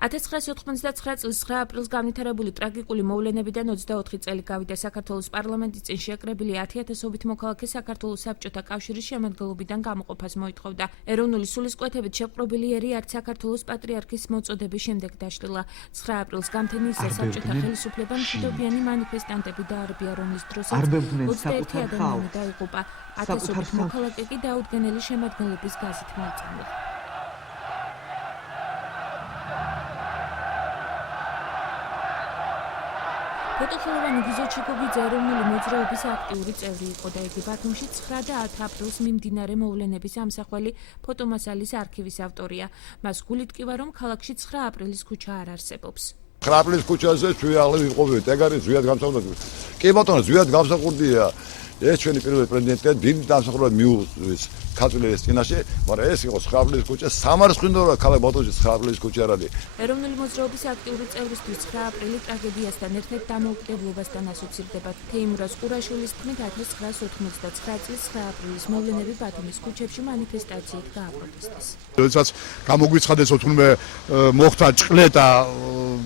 1999 წლის 9 აპრილს განვითარებული ტრაგიკული მოვლენებიდან 24 წელი გავიდა საქართველოს პარლამენტის წინ შეკრებილი 10,000-ობით მოქალაქე საქართველოს საბჭოთა კავშირის შემადგენლობიდან გამოყოფას მოითხოვდა. ეროვნული სულისკვეთებით შეპყრობილი ერი არც საქართველოს პატრიარქის მოწოდების შემდეგ დაშლილა. 9 აპრილს გამთენიისას საბჭოთა ხელისუფლებამ მშვიდობიანი მანიფესტანტები დაარბია, რომლის დროსაც 21 ადამიანი დაიღუპა. 1000-ობით მოქალაქე კი დაუდგენელი შემადგენლობის გაზით მოიწამლა. ფოტოხელოვანი გიზო ჩიკოგიძე ეროვნული მოძრაობის აქტიური წევრი იყო და იგი ბათუმში 9 და 10 აპრილს მიმდინარე მოვლენების ამსახველი ფოტომასალის არქივის ავტორია. მას გულით კივა, რომ ქალაქში 9 აპრილის ქუჩა არ არსებობს. 9 აპრილის ქუჩაზე ჩვენი ვიყოფებით, ეგ არის ზვიად გამსახურდია. კი ბატონო, ზვიად გამსახურდია. ეს ჩვენი პირველი პრეზიდენტია, დიდი დამსახურება მიუღწვის ქართველების წინაშე, მაგრამ ეს იყო 9 აპრილის ქუჩა, სამარცხინდორა ქალაქ ბათუმში 9 აპრილის ქუჩა არ არის. ეროვნული მოძრაობის აქტიური წევრისთვის 9 აპრილი ტრაგედიასთან ერთ-ერთ დამოუკიდებლობასთან ასოცირდება. თეიმურაზ ყურაშვილის თქმით 1999 წლის 9 აპრილის მოვლენები ბათუმის ქუჩებში მანიფესტაციით გააპროტესტეს. როდესაც გამოგვიცხადეს თუნდაც მოხდა ჭყლეტა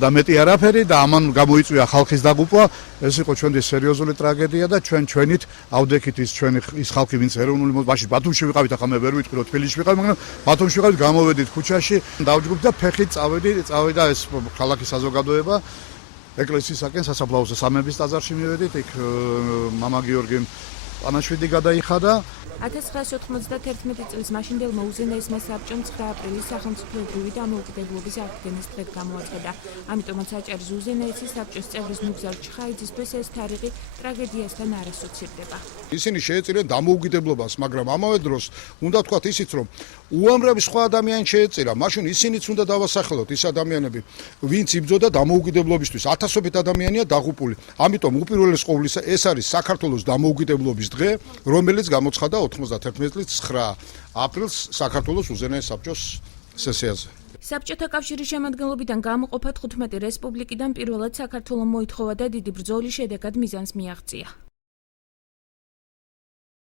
და მეტი არაფერი და ამან გამოიწვია ხალხის დაღუპვა, ეს იყო ჩვენი სერიოზული ტრაგედია და ჩვენით ავდექით ის ჩვენი ის ხალხი, ვინც ეროვნული მოძრაობაში ბათუმში ვიყავით, ახლა მე ვერ ვიტყვი რომ თბილისში ვიყავით, მაგრამ ბათუმში ვიყავით, გამოვედით ქუჩაში, დავჯგუფით და ფეხით წავიდა ეს ქალაქის საზოგადოება ეკლესიისაკენ სასაფლაოზე სამების ტაძარში მივედით, იქ მამა გიორგი პანაშვიდი გადაიხადა. 1991 წლის მაშინდელმა უზენაესმა საბჭომ 9 აპრილის სახელმწიფოებრივი დამოუკიდებლობის აღდგენის დღედ გამოაცხადა. ამიტომაც აჭარის უზენაესი საბჭოს წევრის ნუგზარ ჩხაიძისთვის ეს თარიღი ტრაგედიასთან არ ასოცირდება. ისინი შეეწირნენ დამოუკიდებლობას, მაგრამ ამავე დროს უნდა ვთქვათ ისიც, რომ უამრავი სხვა ადამიანი შეეწირა, მაშინ ისინიც უნდა დავასახელოთ, ის ადამიანები, ვინც იბრძოდა დამოუკიდებლობისთვის. 1000-ობით ადამიანია დაღუპული. ამიტომ უპირველეს ყოვლისა ეს არის საქართველოს დამოუკიდებლობის დღე, რომელიც გამოცხადა 91 წლის 9 აპრილს საქართველოს უზენაეს საბჭოს სესიაზე. საბჭოთა კავშირის შემადგენლობიდან გამოყოფა 15 რესპუბლიკიდან პირველად საქართველომ მოითხოვა და დიდი ბრძოლის შედეგად მიზანს მიაღწია.